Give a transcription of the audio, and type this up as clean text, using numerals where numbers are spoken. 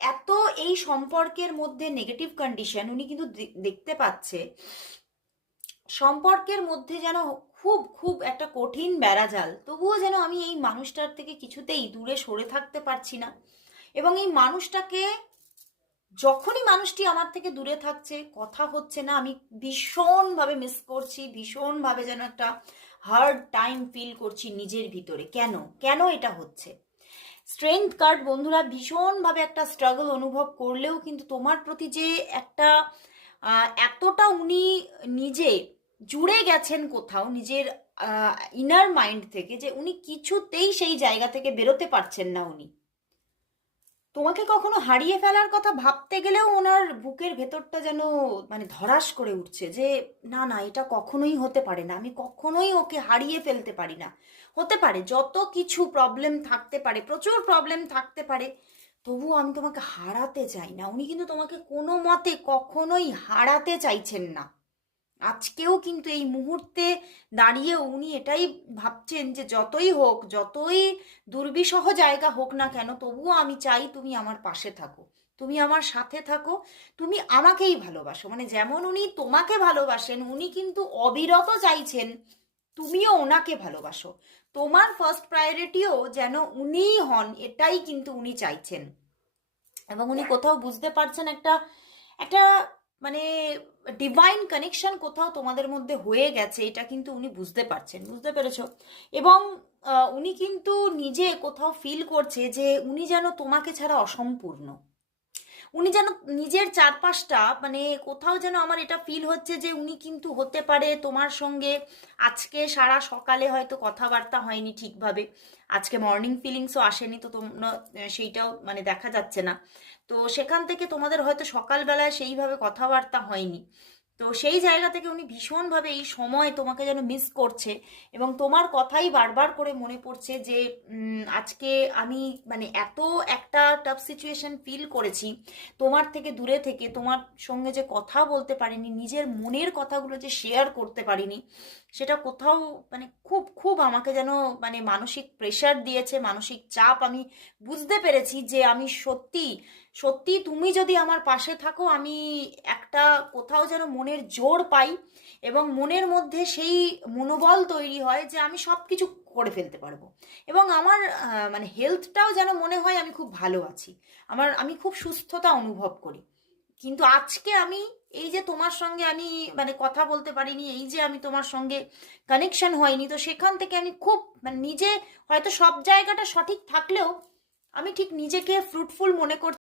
এত এই সম্পর্কের মধ্যে নেগেটিভ কন্ডিশন উনি কিন্তু দেখতে পাচ্ছে, সম্পর্কের মধ্যে যেন খুব খুব একটা কঠিন বেড়াজাল, তবুও যেন আমি এই মানুষটার থেকে কিছুতেই দূরে সরে থাকতে পারছি না। এবং এই মানুষটাকে, যখনই মানুষটি আমার থেকে দূরে থাকছে, কথা হচ্ছে না, আমি ভীষণভাবে মিস করছি, ভীষণভাবে যেন একটা হার্ড টাইম ফিল করছি নিজের ভিতরে। কেন কেন এটা হচ্ছে? স্ট্রেংথ কার্ড বন্ধুরা, ভীষণভাবে একটা স্ট্রাগল অনুভব করলেও কিন্তু তোমার প্রতি যে একটা এতটা উনি নিজে জুড়ে গেছেন কোথাও নিজের ইনার মাইন্ড থেকে, যে উনি কিছুতেই সেই জায়গা থেকে বেরোতে পারছেন না। উনি তোমাকে কখনো হারিয়ে ফেলার কথা ভাবতে গেলেও ওনার বুকের ভেতরটা যেন মানে ধড়াস করে উঠছে, যে না না, এটা কখনোই হতে পারে না, আমি কখনোই ওকে হারিয়ে ফেলতে পারি না। হতে পারে যত কিছু প্রবলেম থাকতে পারে, প্রচুর প্রবলেম থাকতে পারে, তবুও আমি তোমাকে হারাতে চাই না। উনি কিন্তু তোমাকে কোনো মতে কখনোই হারাতে চাইছেন না। আজকেও কিন্তু এই মুহূর্তে দাঁড়িয়ে উনি এটাই ভাবছেন যে যতই হোক, যতই দুর্বিষহ জায়গা হোক না কেন, তবুও আমি চাই তুমি আমার পাশে থাকো, তুমি আমার সাথে থাকো, তুমি আমাকেই ভালোবাসো। মানে যেমন উনি তোমাকে ভালোবাসেন, উনি কিন্তু অবিরত চাইছেন তুমিও ওনাকে ভালোবাসো। তোমার ফার্স্ট প্রায়োরিটিও যেন উনিই হন, এটাই কিন্তু উনি চাইছেন। এবং উনি কোথাও বুঝতে পারছেন একটা একটা মানে ডিভাইন কানেকশন কোথাও তোমাদের মধ্যে হয়ে গেছে, এটা কিন্তু উনি বুঝতে পারছেন। বুঝতে পেরেছো? এবং উনি কিন্তু নিজে কোথাও ফিল করছে যে উনি যেন তোমাকে ছাড়া অসম্পূর্ণ। উনি যেন নিজের চারপাশটা মানে কোথাও যেন আমার এটা ফিল হচ্ছে যে উনি কিন্তু হতে পারে তোমার সঙ্গে আজকে সারা সকালে হয়তো কথাবার্তা হয়নি ঠিকভাবে, আজকে মর্নিং ফিলিংসও আসেনি, তো তোমরা সেইটাও মানে দেখা যাচ্ছে না। তো সেখান থেকে তোমাদের হয়তো সকালবেলায় সেইভাবে কথাবার্তা হয়নি। তো সেই জায়গা থেকে উনি ভীষণভাবে এই সময় তোমাকে যেন মিস করছে, এবং তোমার কথাই বারবার করে মনে পড়ছে যে আজকে আমি মানে এত একটা টাফ সিচুয়েশন ফিল করেছি, তোমার থেকে দূরে থেকে তোমার সঙ্গে যে কথা বলতে পারিনি, নিজের মনের কথাগুলো যে শেয়ার করতে পারিনি, সেটা কোথাও মানে খুব খুব আমাকে যেন মানে মানসিক প্রেশার দিয়েছে, মানসিক চাপ। আমি বুঝতে পেরেছি যে আমি সত্যি সত্যি তুমি যদি আমার পাশে থাকো, আমি একটা কোথাও যেন মনের জোর পাই, এবং মনের মধ্যে সেই মনোবল তৈরি হয় যে আমি সব কিছু করে ফেলতে পারবো। এবং আমার মানে হেলথটাও যেন মনে হয় আমি খুব ভালো আছি, আমি খুব সুস্থতা অনুভব করি। কিন্তু আজকে আমি এই যে তোমার সঙ্গে আমি মানে কথা বলতে পারিনি, এই যে আমি তোমার সঙ্গে কানেকশন হয়নি, তো সেখান থেকে আমি খুব মানে নিজে হয়তো সব জায়গাটা সঠিক থাকলেও আমি ঠিক নিজেকে ফ্রুটফুল মনে করছি।